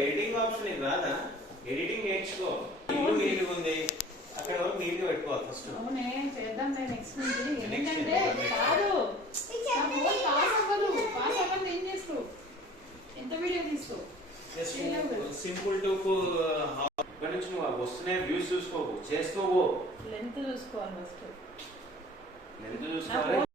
Editing option రాదా? Editing నేర్చుకో. ఇల్లు నీట్గా ఉంది, అక్కడ వరకు నీట్గా పెట్టుకోవాలి ఫస్ట్. అవునే చేద్దాం నెక్స్ట్ నుంచి. ఎందుకంటే కాదు పాస్ అవ్వదు ఏం చేసుకో, ఎంత వీడియో తీసుకో. సింపుల్ టూప్ ఇక్కడి నుంచి నువ్వు వస్తున్నాయి వ్యూస్ చూసుకోవు, చేసుకోవు. లెంత్ చూసుకోవాలి ఫస్ట్. లెంత్ చూసుకోవాలి.